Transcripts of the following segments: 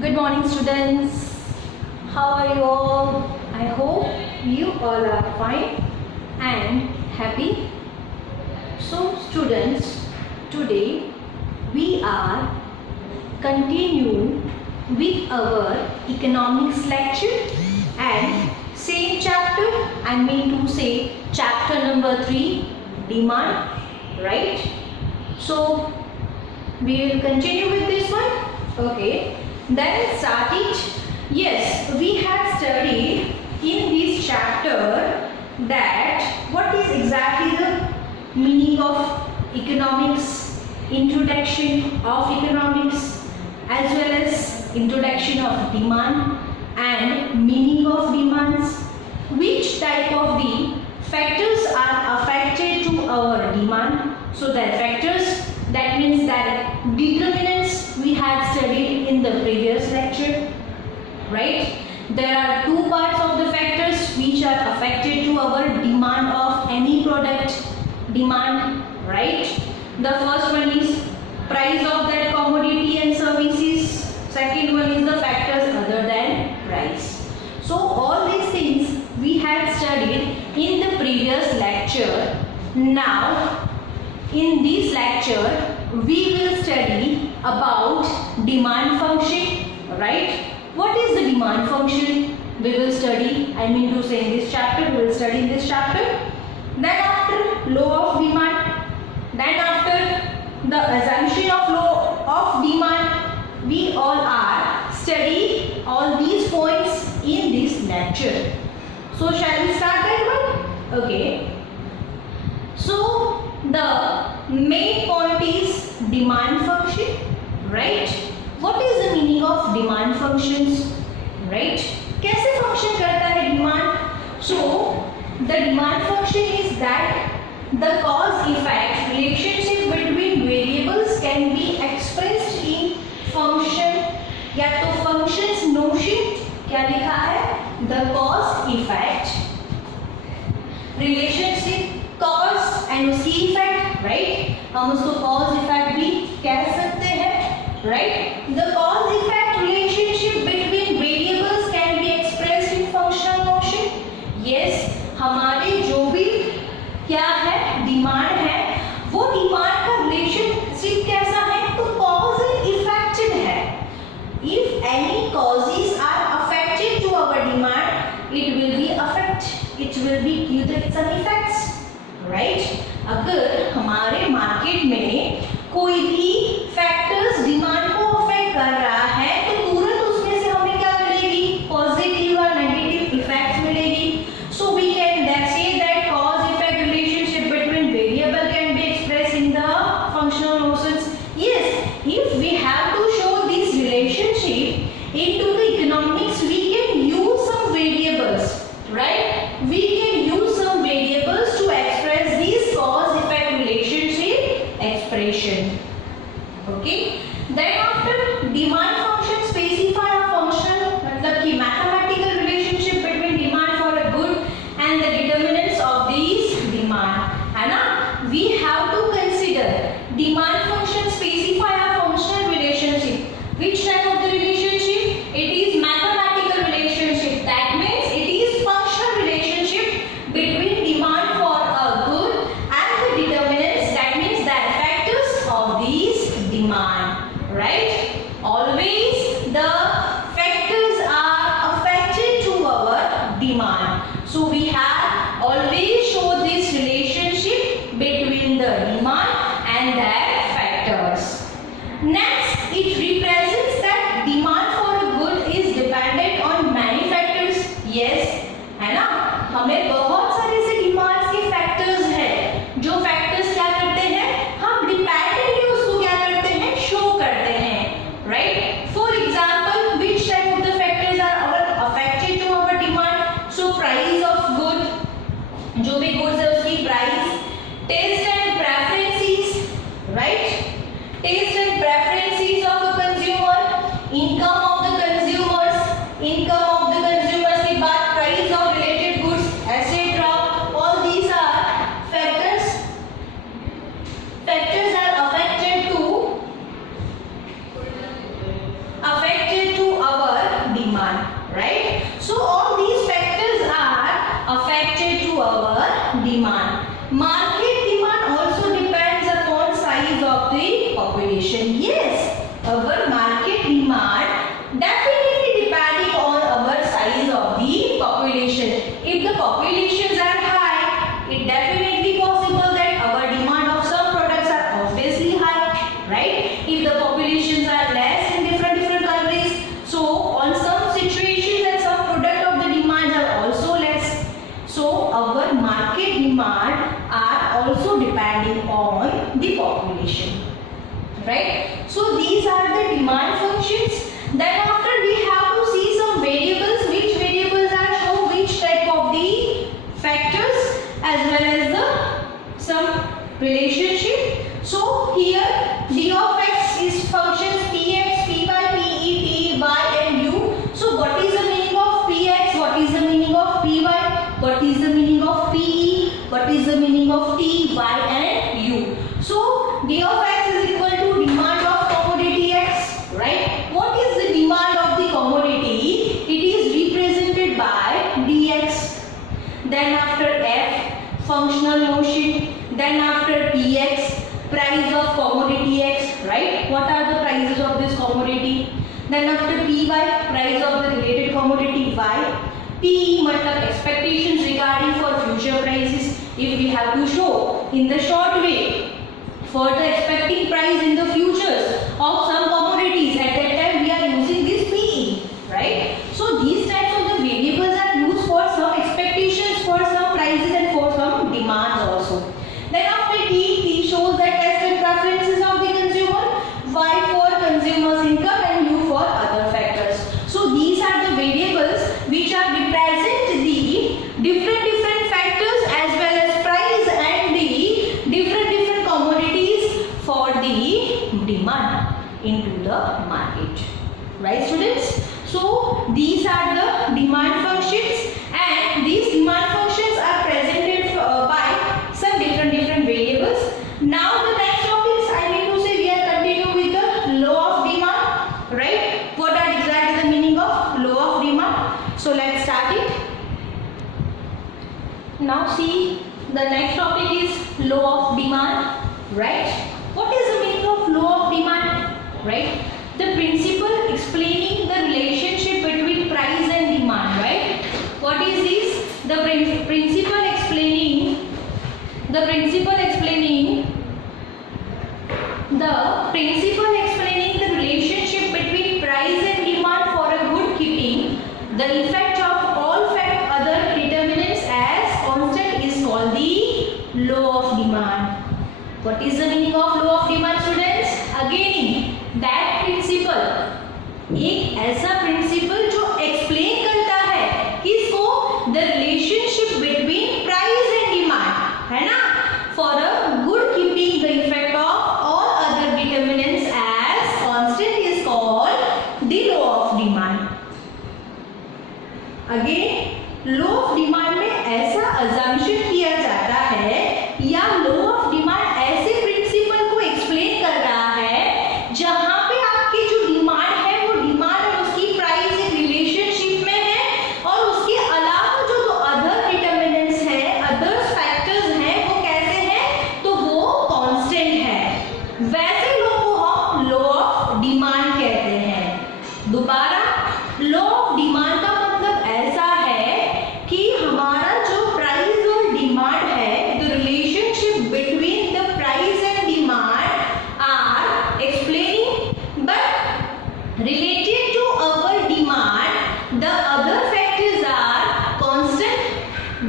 Good morning, students. How are you all? I hope you all are fine and happy. So, students, today we are continuing with our economics lecture and same chapter. I mean to say chapter number 3, demand, right? So, we will continue with this one. Okay. Then start it. Yes, we have studied in this chapter that what is exactly the meaning of economics, introduction of economics, as well as introduction of demand and meaning of demands, which type of the factors are affected to our demand. So that factors, that means that determinants we had studied in the previous lecture, right? There are two parts of the factors which are affected to our demand of any product, demand, right? The first one is price of that commodity and services. Second one is the factors other than price. So all these things we had studied in the previous lecture. Now in this lecture we will study about demand function, right? What is the demand function? We will study, I mean to say in this chapter, we will study in this chapter. Then after law of demand, then after the assumption of law of demand, we all are studying all these points in this lecture. So shall we start that one? Okay. So the main point is demand function, right? What is the meaning of demand functions, right? कैसे function करता है demand? So the demand function is that the cause effect relationship between variables can be expressed in function, या तो functions notion क्या लिखा है? The cause effect relationship cause and उसकी effect, right? हम उसको cause effect भी कह सकते हैं, right? The cause effect relationship between variables can be expressed in functional notion. Yes, हमारे जो भी क्या है डिमांड है, वो डिमांड का रिलेशनशिप कैसा है? तो cause and effected है. If any causes are affected to our demand, it will be affect. It will be due to some effects. Right? अगर हमारे मार्केट में कोई भी फैक्टर्स डिमांड को अफेक्ट कर रहा है तो तुरंत उसमें से हमें क्या मिलेगी? पॉजिटिव और नेगेटिव इफेक्ट्स मिलेगी. So we can say that cause effect relationship between variable can be expressed in the functional notions. Yes, if we have to show this relationship into the economics we can use some variables, right? We can use some variables to cause effect relationship expression. Okay, then after demand function specify a function, मतलब कि mathematical relationship between demand for a good and the determinants of these demand, है ना? We have to consider demand function specify a functional relationship. Which type of the relationship? It is mathematical relationship. That means it is functional relationship between demand for a good and the determinants, that means the factors of these demand, right? Always the factors are affected to our demand. So we have always show this relationship between the demand and their factors. Next, it represents that demand for a good is dependent on many factors. Yes, है ना? हमें बहुत सारे से demands के factors हैं. जो factors क्या करते हैं? हम डिपेंडेंटली उसको क्या करते हैं? शो करते हैं, right? For example, which type of the factors are affected to our demand? So price of good, जो भी गुड्स है उसकी price, taste and preferences, right? Taste and preferences of a consumer, income of the consumers, income of the consumers के बाद price of related goods, etcetera. All these are factors are affected to Then after we have to see some variables. Which variables are show which type of the factors as well as the some relationship. So here d of x is functions px, py, pe, pe, y and u. So what is the meaning of px? What is the meaning of py? What is the meaning of pe? What is the meaning of t, y and u? So d of x is equal to demand of commodity x, right? What is the demand of the commodity? It is represented by dx. Then after f, functional notion. Then after px, price of commodity x, right? What are the prices of this commodity? Then after py, price of the related commodity y. Pe matlab expectations regarding for future prices. If we have to show in the short way for the expecting price in the futures of some commodities, at that time we are using this pe, right? So these types of the variables are used for some expectations, for some prices and for some demands also. Then after t shows the taste and preferences of the consumer, y for consumers income and u for other factors. So these are the variables which are represent the different factors as well as price and the different commodities for the demand into the market, right students? So these are the demand functions, and these demand functions are presented by some different variables. Now the next topics I mean to say we are continuing with the law of demand, right? What are exactly the meaning of law of demand? So let's start it. Now see, the next topic is law of demand, right? What is the meaning of law of demand, right? The principle explaining the relationship between price and demand, right? What is this? The principle explaining the relationship between price and demand for a good keeping. The effect of all other determinants as constant is called the law of demand. What is the meaning of law of demand students? Again that principle, एक ऐसा principal जो explain करता है किसको? The relationship between price and demand, है ना? For a good keeping the effect of all other determinants as constant is called the law of demand. Again law of demand में ऐसा अजम्पशन किया जाता है या लॉ ऑफ डिमांड ऐसे principle को एक्सप्लेन कर रहा है जहां पे आपकी जो डिमांड है वो डिमांड और उसकी प्राइस एक रिलेशनशिप में है, और उसके अलावा जो अदर डिटर्मिनेंट्स है, अदर फैक्टर्स हैं, वो कैसे हैं? तो वो कांस्टेंट है. वैसे लॉ को हम लॉ ऑफ डिमांड कहते हैं. दोबारा लॉ ऑफ डिमांड का मतलब ऐसा है कि हमारा जो प्राइस और डिमांड है, the relationship between the price and demand are explaining but related to our demand, the other factors are constant.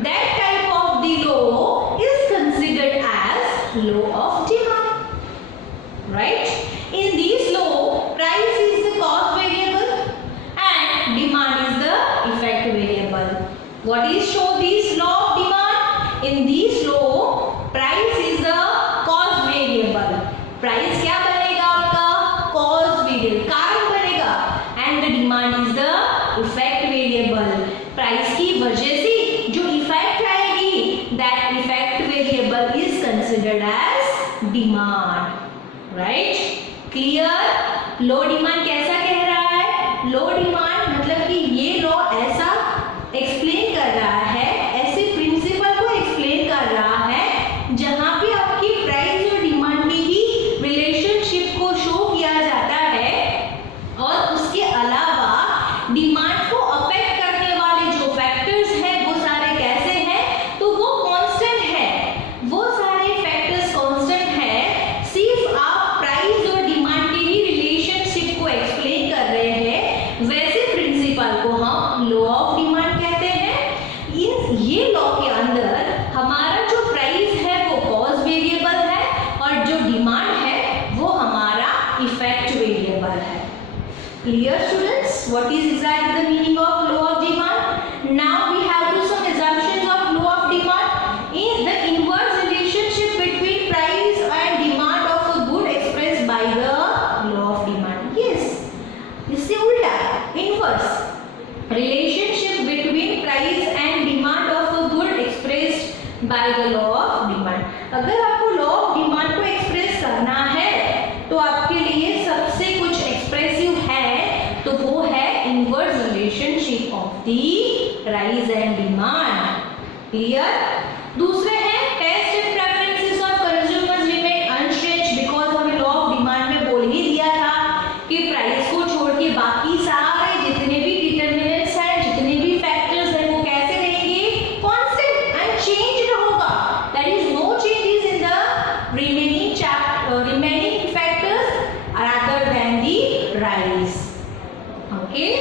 That type of the law is considered as law of demand, right? In this law, price is the cost variable and demand is the effect variable. What is show this law of demand? In this law, price is the cost variable. Price क्या बनेगा आपका? Cost variable, कारण बनेगा, and the demand is the effect variable. Price की वजह से जो effect आएगी, that effect variable is considered as demand, right? Clear? Law demand कैसा कह रहा है? Law demand मतलब कि ये law ऐसा explain कर रहा है, ऐसे principle को explain कर रहा है जहां पे आपकी प्राइस और डिमांड में ही रिलेशनशिप को शो किया जाता है, और उसके अलावा डिमांड को अफेक्ट करने वाले जो फैक्टर्स हैं वो सारे कैसे हैं? तो वो कांस्टेंट है. वो सारे फैक्टर्स कांस्टेंट है, सिर्फ आप प्राइस और डिमांड के ही रिलेशनशिप को एक्सप्लेन कर रहे हैं. वैसे students, what is exactly the meaning of law of demand? Now we have to some assumptions of law of demand. In the inverse relationship between price and demand of a good expressed by the law of demand. Yes, इससे उल्टा inverse relationship between price and demand of a good expressed by the law of demand. अगर आपको law of demand को express करना है तो आपके लिए सबसे कुछ एक्सप्रेसिव है तो वो है inverse relationship of the price and demand. Clear? दूसरे हैं taste and preferences of consumers remain unchanged because हमें लॉ ऑफ डिमांड में बोल ही दिया था कि प्राइस को छोड़ के बाकी सारे जितने भी डिटरमिनेंट्स हैं, जितने भी फैक्टर्स हैं, वो कैसे रहेंगे? कांस्टेंट, अनचेंज्ड होगा. That is no changes in the remaining factors rather than the price. Okay,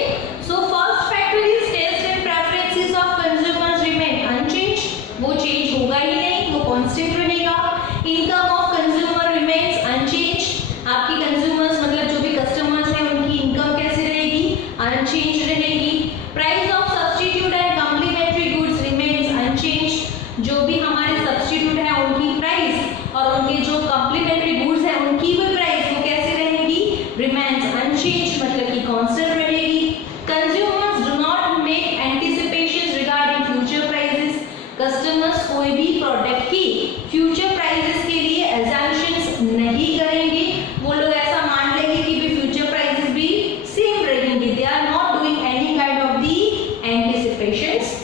so first factor is taste and preferences of consumers remain unchanged. वो change होगा ही नहीं, वो constant रहेगा. Income of consumer remains unchanged. आपकी consumers मतलब जो भी customers हैं उनकी income कैसे रहेगी? Unchanged रहेगी. Price of substitute and complementary goods remains unchanged. जो भी हमारे substitute है उनकी price और उनके जो complementary goods है उनकी भी प्राइस वो कैसे रहेगी? Remains unchanged, मतलब कि कांस्टेंट रहेगी. Consumers do not make anticipations regarding future prices. Customers कोई भी प्रोडक्ट की future prices के लिए assumptions नहीं करेंगे. वो लोग ऐसा मान लेंगे कि भी future prices भी same रहेंगे. They are not doing any kind of the anticipations.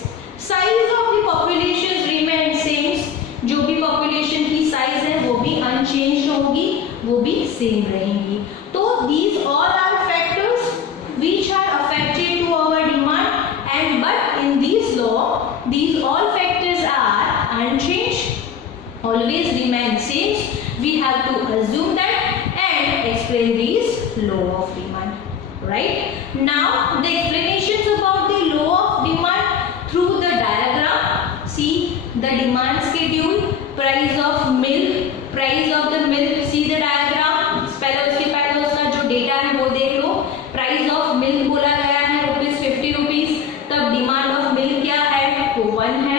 Size of the population remain same. जो भी population की size है वो भी unchanged होगी, वो भी same रहेंगी. तो these all are factors which are affected to our demand, and but in this law these all factors are unchanged, always remain same. We have to assume that and explain this law of demand. Right? Now the explanations about the law of demand through the diagram. See the demand schedule, price of milk, price of the milk. See the diagram. पहले उसका जो data है वो देख लो. Price of milk बोला गया है ₹50. तब डिमांड ऑफ मिल्क क्या है? तो 1 है.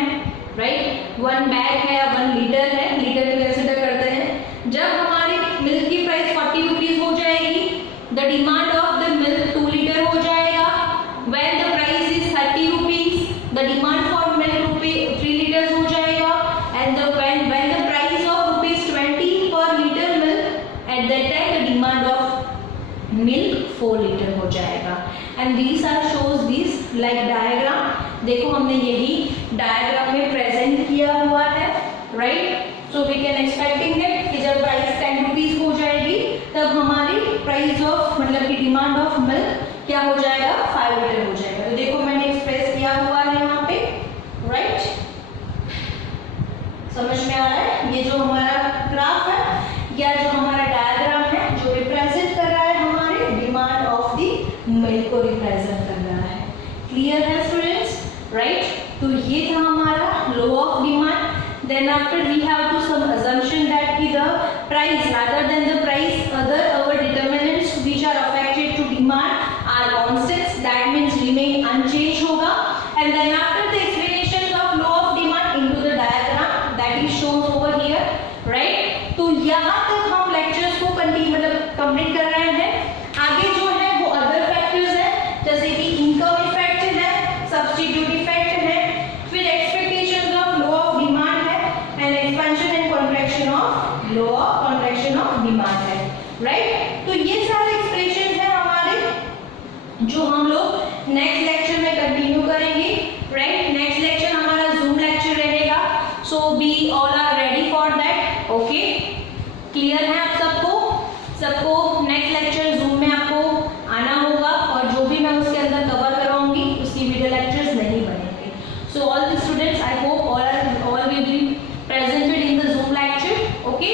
राइट? 1 बैग है या 1 लीटर है. लीटर में कंसीडर करते हैं. जब हमारी मिल्क की प्राइस ₹40 हो जाएगी, the demand of the milk 2 litre हो जाएगा. When the price is ₹30, the demand for milk 3 litres हो जाएगा. And when the price of ₹20 per liter milk, at that time the demand of milk 4 liter हो जाएगा. And these are shows this like diagram. देखो हमने यही diagram में present किया हुआ है. Right? So we can expecting that कि जब प्राइस ₹10 हो जाएगी तब हमारी प्राइस ऑफ मतलब कि डिमांड ऑफ मिल्क क्या हो जाएगा? 5 लीटर हो जाएगा. तो देखो मैंने एक्सप्रेस किया हुआ है यहाँ पे. राइट? समझ में आ रहा है? ये जो हमारा ग्राफ है या जो हमारा डायग्राम है जो रिप्रेजेंट कर रहा है हमारे डिमांड ऑफ द मिल्क को रिप्रेजेंट कर रहा है. क्लियर है स्टूडेंट्स? राइट? तो ये था हमारा law of demand. Then after we have to some assumption that the price rather than the price other our determinants which are affected to demand are constants. That means remain unchanged होगा. And then after the explanations of law of demand into the diagram that is shown over here. Right? तो यहाँ तक हम lectures को complete कर रहे हैं. आगे जो है वो other factors है जैसे कि income effect है, substitute effect है, फिर expectations of law of demand है, and expansion and contraction of demand है. राइट? तो ये सारे एक्सप्रेशन है हमारे जो हम लोग नेक्स्ट लेक्चर में कंटिन्यू करेंगे. राइट? नेक्स्ट लेक्चर हमारा जूम लेक्चर रहेगा. So be all are ready for that. Okay? Clear है आप सबको नेक्स्ट लेक्चर जूम में आपको आना होगा और जो भी मैं उसके अंदर कवर करवाऊंगी उसकी वीडियो लेक्चर्स नहीं बनेंगे. So all the students I hope all will be presented in the zoom lecture. Okay?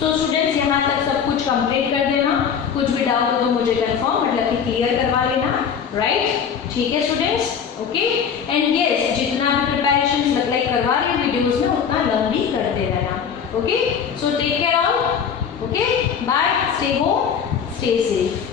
So students यहाँ तक सब कुछ कंप्लीट कर देना. कुछ भी डाउट हो तो मुझे कंफर्म मतलब कि क्लियर करवा लेना. राइट? ठीक है स्टूडेंट्स? ओके? एंड यस जितना भी प्रिपरेशन लाइक करवा रहे हैं वीडियोस में उतना लर्न भी करते रहना. Okay? So take care all. Okay? Bye. Stay home, stay safe.